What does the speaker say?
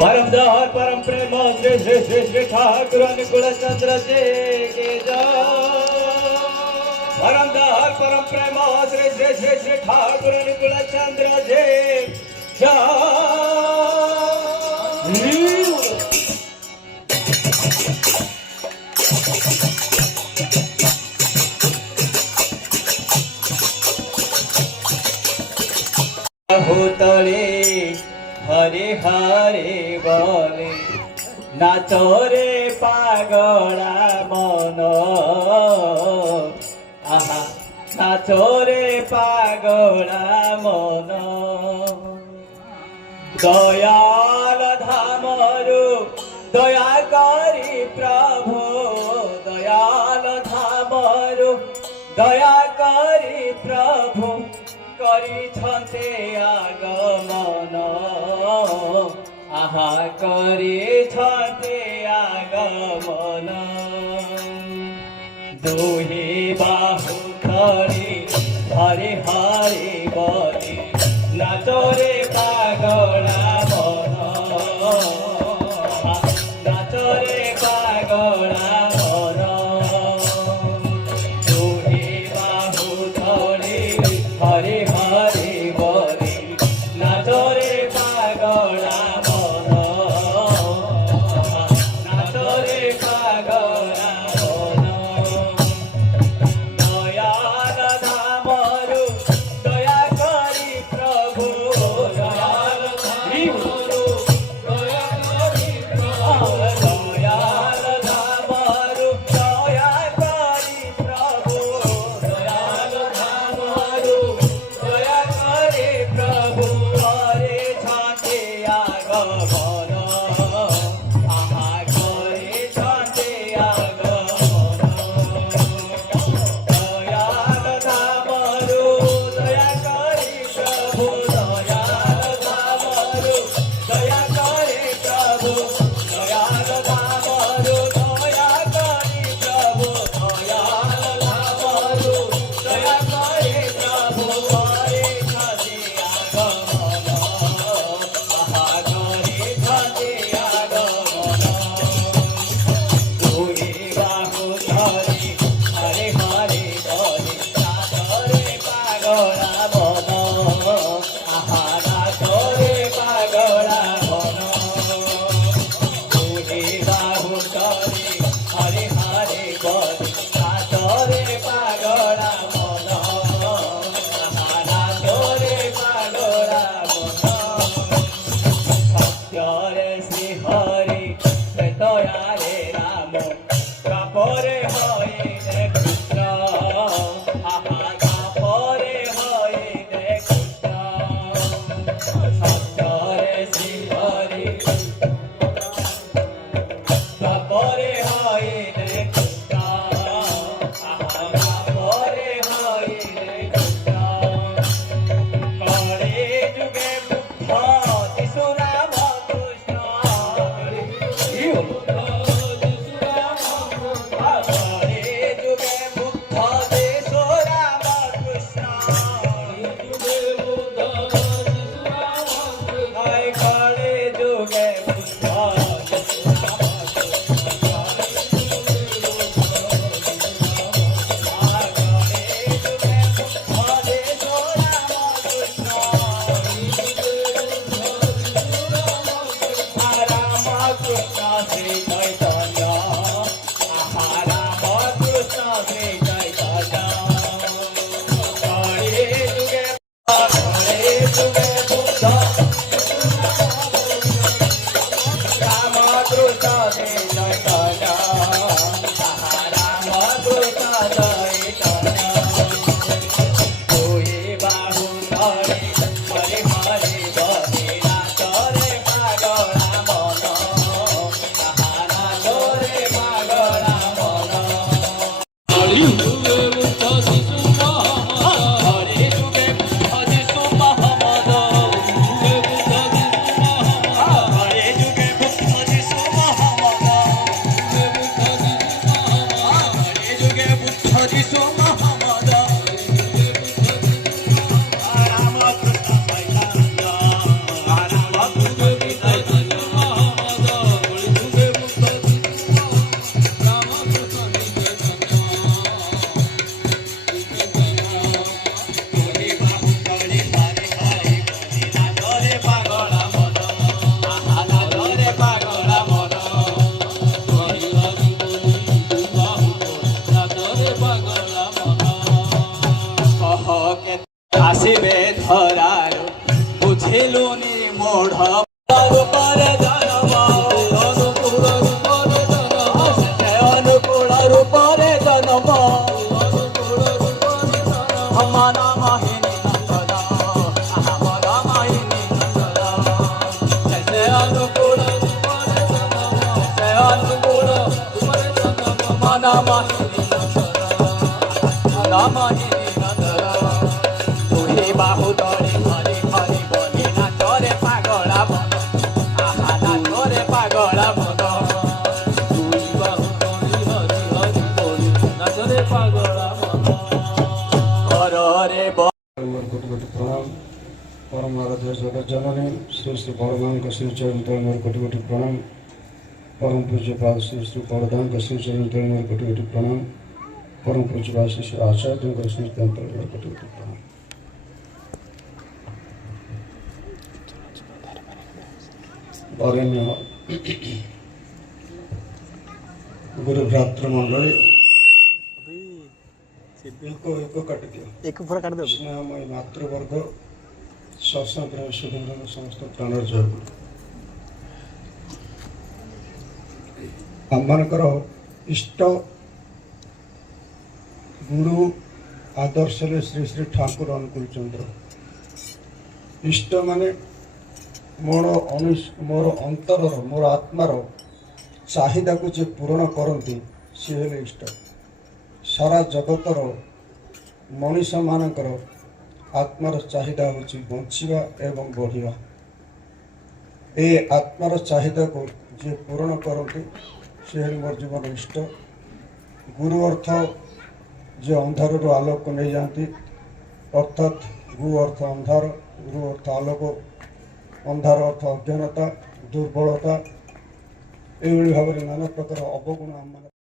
परम दयाल परम प्रेम श्री श्री श्री श्री ठाकुर अनुकूल चंद्र जी के जय। परम दयाल परम प्रेम श्री श्री श्री श्री ठाकुर अनुकूल चंद्र जी जय। होतले हरे हरे बोले नाचरे पागला मन आहा नाचरे पागला मन दयाल धामरु दया करी प्रभु दयाल धामरु दया करी प्रभु करिछन्ते आगमन आहा करिछन्ते आगमन दुहे बाहु धरि हरे हरे बोले नाचरे पागला मन नाचरे पागला मन दुहे बाहु धरि हरे हरे बोले नाचरे पागला मन नाचरे पागला मन दयाल धामरु दया करी प्रभु दयाल धामरु दया करी प्रभु दयाल धामरु दया करी प्रभु दयाल धामरु दया करे प्रभु हरे छाते आगमन आहा करे छाते आगमन दयाल धामरु दया करी प्रभु दयाल धामरु दया करे प्रभु दयाल धामरु दया करी प्रभु दयाल धामरु दया करे प्रभु हरे छाते आगमन आहा करे छाते आगमन दुहे बाहु धरि हरे हरे बोले नाचरे पागला मन आहा नाचरे पागला मन दुहे बाहु धरि हरे हरे बोले नाचरे पागला मन आहा नाचरे पागला मन सत्यरे श्री हरि दयाले राम कापरे हइले कृष्ण आहा कापरे हइले कृष्ण सत्यरे श्री हरि कापरे हइले कृष्ण आहा कापरे हइले कृष्ण करे जुगे बुद्ध शिशुराम कृष्ण ବୁଢ଼ା ରୂପରେ ଜନ୍ମ ଅନୁକୂଳ ରୂପରେ ଜନ୍ମ ଅନୁକୂଳ ରୂପରେ ଜନ୍ମ ମନ ମୋହିନୀ ନନ୍ଦନ ମନ ମୋହିନୀ ନନ୍ଦନ ସେ ଅନୁକୂଳ ରୂପରେ ଜନ୍ମ ସେ ଅନୁକୂଳ ରୂପରେ ଜନ୍ମ ମନ ମୋହିନୀ ନନ୍ଦନ ମୋହିନୀ ନନ୍ଦନ ତୁହି ବାହୁ ତଳେ ହରି ହରି ବୋଲି ନାଚରେ ପାଗଳା ମନ ଆହା ନାଚରେ ପାଗଳା ମନ ତୁହି ବାହୁ ତଳେ ହରି ହରି ବୋଲି ନାଚରେ ପାଗଳା ମନ ଘରରେ ମୋର କୋଟି କୋଟି ପ୍ରଣାମ ପରମ ଆରାଧ୍ୟ ଜଗତ ଜନନୀ ଶ୍ରୀ ଶ୍ରୀ ବଡ଼ଦାଙ୍କ ଶ୍ରୀ ଚରଣ ତଳେ ମୋର କୋଟି କୋଟି ପ୍ରଣାମ ପରମ ପୂଜ୍ୟପାଦ ଶ୍ରୀ ଶ୍ରୀ ବଡ଼ଦାଙ୍କ ଶ୍ରୀ ଚରଣ ତଳେ ମୋର କୋଟି କୋଟି ପ୍ରଣାମ ପରମ ପୂଜ୍ୟପାଦ ଶ୍ରୀ ଶ୍ରୀ ଆଚାର୍ଯ୍ୟଙ୍କ ଶ୍ରୀ ଚରଣ ତଳେ ମୋର କୋଟି କୋଟି ପ୍ରଣାମ। ବରେଣ୍ୟ ଗୁରୁ ଭ୍ରାତୃମଣ୍ଡଳୀ ଏକ କାଟିଦିଅ एक पूरा काट दो ସ୍ନେହମୟ ମାତୃବର୍ଗ ସତ୍ସଙ୍ଗ ପ୍ରେମ ସୁଧୀନ୍ଦ୍ର ସମସ୍ତ ପ୍ରାଣର ଜୟ ଗୁରୁ। ଆମମାନଙ୍କର ଇଷ୍ଟ ଗୁରୁ ଆଦର୍ଶରେ ଶ୍ରୀ ଶ୍ରୀ ଠାକୁର ଅନୁକୂଳ ଚନ୍ଦ୍ର। ଇଷ୍ଟ ମାନେ ମୋର ଅନ୍ତରର ମୋର ଆତ୍ମାର ଚାହିଦାକୁ ଯେ ପୂରଣ କରନ୍ତି ସିଏ ହେଲେ ଇଷ୍ଟ। ସାରା ଜଗତର ମଣିଷମାନଙ୍କର ଆତ୍ମାର ଚାହିଦା ହେଉଛି ବଞ୍ଚିବା ଏବଂ ବଢ଼ିବା। ଏ ଆତ୍ମାର ଚାହିଦାକୁ ଯିଏ ପୂରଣ କରନ୍ତି ସେ ହେଲେ ମୋର ଜୀବନ ଇଷ୍ଟ। ଗୁରୁ ଅର୍ଥ ଯେ ଅନ୍ଧାରରୁ ଆଲୋକକୁ ନେଇଯାଆନ୍ତି, ଅର୍ଥାତ୍ ଗୁ ଅର୍ଥ ଅନ୍ଧାର, ଗୁରୁ ଅର୍ଥ ଆଲୋକ, ଅନ୍ଧାର ଅର୍ଥ ଅଜ୍ଞାନତା, ଦୁର୍ବଳତା, ଏଇଭଳି ଭାବରେ ନାନା ପ୍ରକାର ଅବଗୁଣ ଆମମାନେ